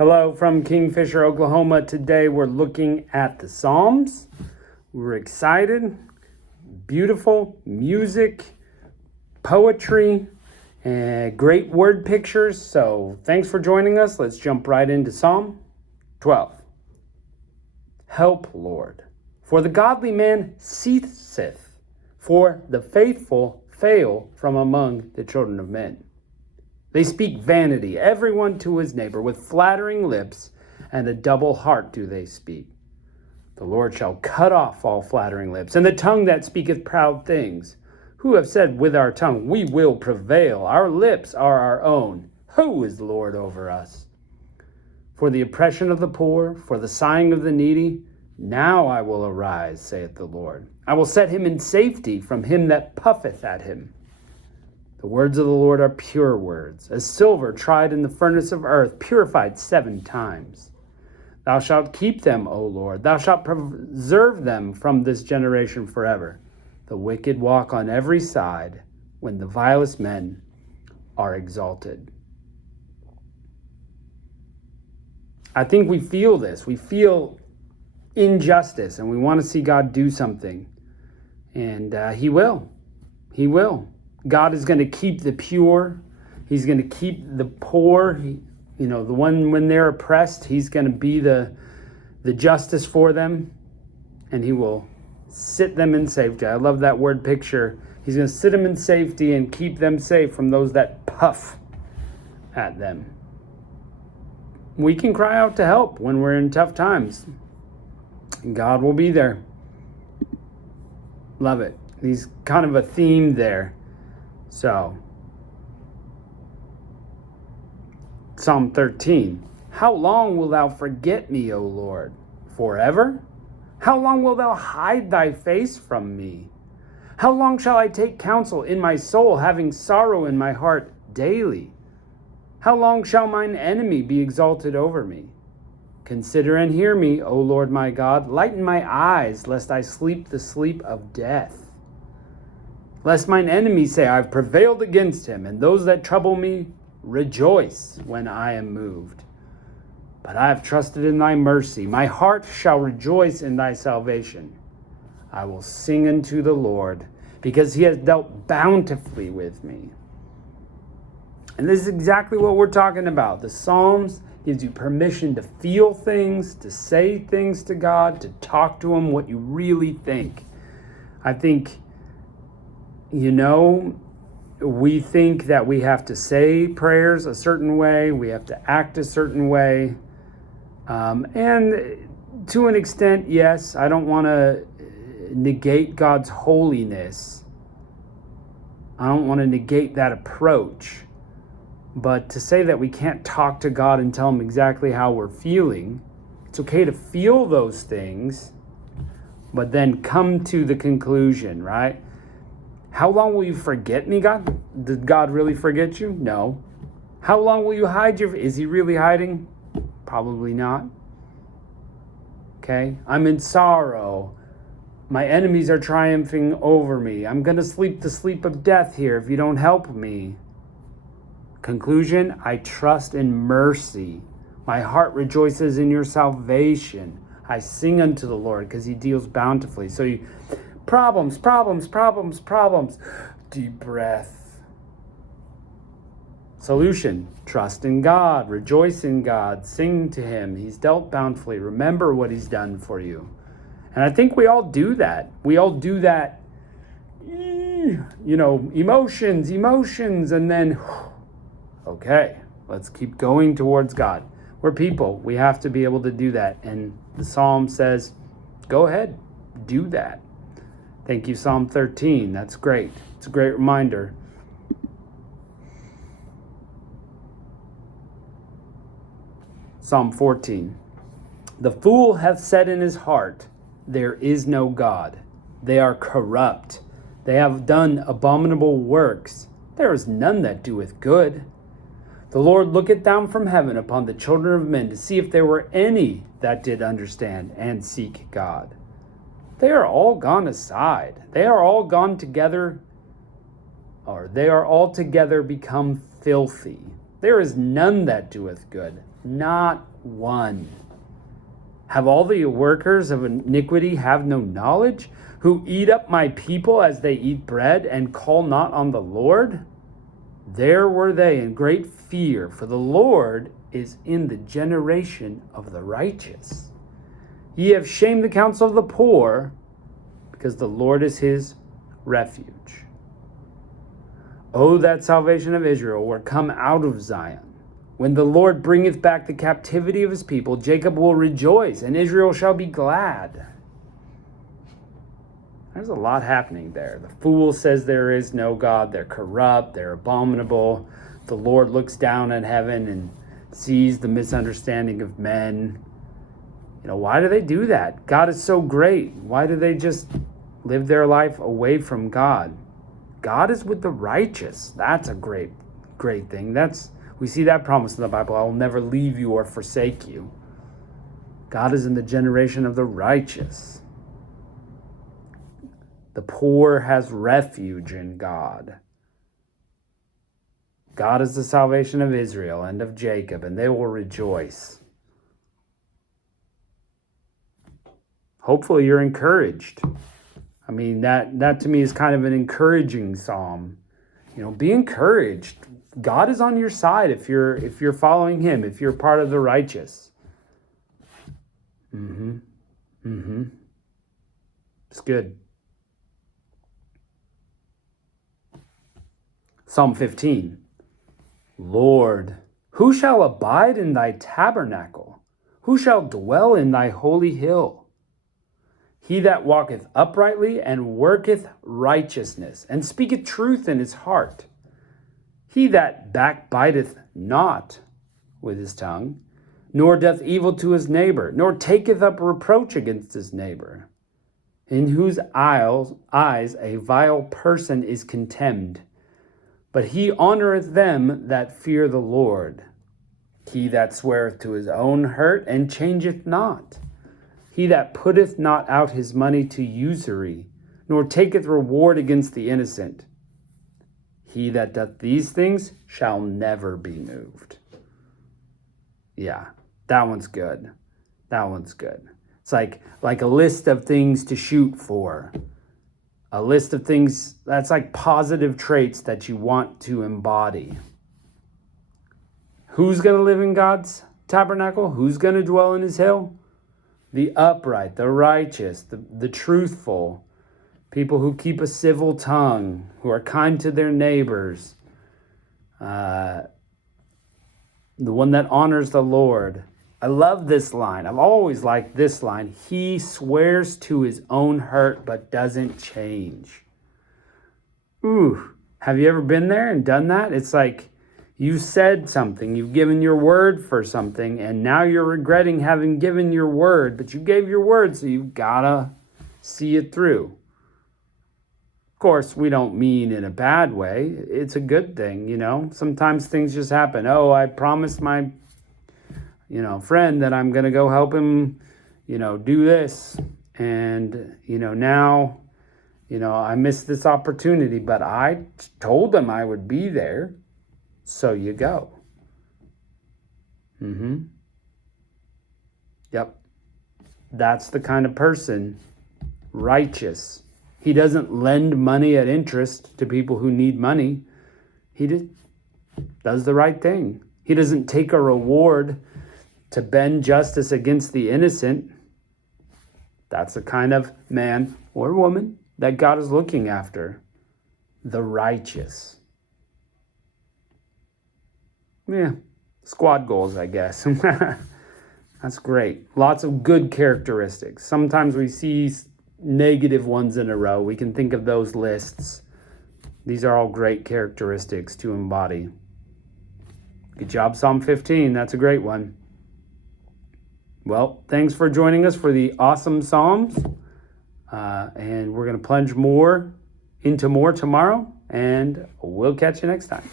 Hello from Kingfisher, Oklahoma. Today we're looking at the Psalms. We're excited. Beautiful music, poetry, and great word pictures. So thanks for joining us. Let's jump right into Psalm 12. Help, Lord, for the godly man ceaseth, for the faithful fail from among the children of men. They speak vanity, everyone to his neighbor, with flattering lips, and a double heart do they speak. The Lord shall cut off all flattering lips, and the tongue that speaketh proud things. Who have said with our tongue, we will prevail, our lips are our own. Who is Lord over us? For the oppression of the poor, for the sighing of the needy, now I will arise, saith the Lord. I will set him in safety from him that puffeth at him. The words of the Lord are pure words, as silver tried in the furnace of earth, purified 7 times. Thou shalt keep them, O Lord. Thou shalt preserve them from this generation forever. The wicked walk on every side, when the vilest men are exalted. I think we feel this. We feel injustice, and we want to see God do something. And He will. He will. God is going to keep the pure. He's going to keep the poor. The one when they're oppressed, He's going to be the justice for them. And He will sit them in safety. I love that word picture. He's going to sit them in safety and keep them safe from those that puff at them. We can cry out to help when we're in tough times. And God will be there. Love it. He's kind of a theme there. So, Psalm 13. How long wilt thou forget me, O Lord? Forever? How long wilt thou hide thy face from me? How long shall I take counsel in my soul, having sorrow in my heart daily? How long shall mine enemy be exalted over me? Consider and hear me, O Lord my God. Lighten my eyes, lest I sleep the sleep of death. Lest mine enemies say, I have prevailed against him, and those that trouble me rejoice when I am moved. But I have trusted in thy mercy. My heart shall rejoice in thy salvation. I will sing unto the Lord, because he has dealt bountifully with me. And this is exactly what we're talking about. The Psalms gives you permission to feel things, to say things to God, to talk to him what you really think. I think, we think that we have to say prayers a certain way, we have to act a certain way. And to an extent, yes, I don't want to negate God's holiness. I don't want to negate that approach. But to say that we can't talk to God and tell him exactly how we're feeling, it's okay to feel those things, but then come to the conclusion, right? How long will you forget me, God? Did God really forget you? No. How long will you hide is he really hiding? Probably not. Okay? I'm in sorrow. My enemies are triumphing over me. I'm going to sleep the sleep of death here if you don't help me. Conclusion, I trust in mercy. My heart rejoices in your salvation. I sing unto the Lord because he deals bountifully. So problems. Deep breath. Solution, trust in God, rejoice in God, sing to him. He's dealt bountifully. Remember what he's done for you. And I think we all do that. We all do that, emotions, and then, okay, let's keep going towards God. We're people. We have to be able to do that. And the Psalm says, go ahead, do that. Thank you, Psalm 13. That's great. It's a great reminder. Psalm 14. The fool hath said in his heart, there is no God. They are corrupt. They have done abominable works. There is none that doeth good. The Lord looketh down from heaven upon the children of men to see if there were any that did understand and seek God. They are all gone aside. They are all gone together, or they are altogether become filthy. There is none that doeth good, not one. Have all the workers of iniquity have no knowledge, who eat up my people as they eat bread, and call not on the Lord? There were they in great fear, for the Lord is in the generation of the righteous. Ye have shamed the counsel of the poor, because the Lord is his refuge. O that salvation of Israel were come out of Zion. When the Lord bringeth back the captivity of his people, Jacob will rejoice, and Israel shall be glad. There's a lot happening there. The fool says there is no God. They're corrupt. They're abominable. The Lord looks down at heaven and sees the misunderstanding of men. Why do they do that? God is so great. Why do they just live their life away from God? God is with the righteous. That's a great thing. We see that promise in the Bible. I will never leave you or forsake you. God is in the generation of the righteous. The poor has refuge in God. God is the salvation of Israel and of Jacob, and they will rejoice. Hopefully you're encouraged. That to me is kind of an encouraging psalm. Be encouraged. God is on your side if you're following him, if you're part of the righteous. It's good. Psalm 15. Lord, who shall abide in thy tabernacle? Who shall dwell in thy holy hill? He that walketh uprightly and worketh righteousness, and speaketh truth in his heart. He that backbiteth not with his tongue, nor doth evil to his neighbor, nor taketh up reproach against his neighbor, in whose eyes a vile person is contemned. But he honoreth them that fear the Lord. He that sweareth to his own hurt and changeth not. He that putteth not out his money to usury, nor taketh reward against the innocent. He that doth these things shall never be moved. Yeah, that one's good. That one's good. It's like a list of things to shoot for. A list of things that's like positive traits that you want to embody. Who's going to live in God's tabernacle? Who's going to dwell in his hill? The upright, the righteous, the truthful, people who keep a civil tongue, who are kind to their neighbors, the one that honors the Lord. I love this line. I've always liked this line. He swears to his own hurt but doesn't change. Ooh, have you ever been there and done that? It's like you said something, you've given your word for something, and now you're regretting having given your word, but you gave your word, so you've gotta see it through. Of course, we don't mean in a bad way. It's a good thing, Sometimes things just happen. Oh, I promised my friend that I'm going to go help him, do this. And, now, I missed this opportunity, but I told him I would be there. So you go. Yep. That's the kind of person, righteous. He doesn't lend money at interest to people who need money. He just does the right thing. He doesn't take a reward to bend justice against the innocent. That's the kind of man or woman that God is looking after. The righteous. Yeah, squad goals, I guess. That's great. Lots of good characteristics. Sometimes we see negative ones in a row. We can think of those lists. These are all great characteristics to embody. Good job, Psalm 15. That's a great one. Well, thanks for joining us for the awesome Psalms. And we're going to plunge into more tomorrow. And we'll catch you next time.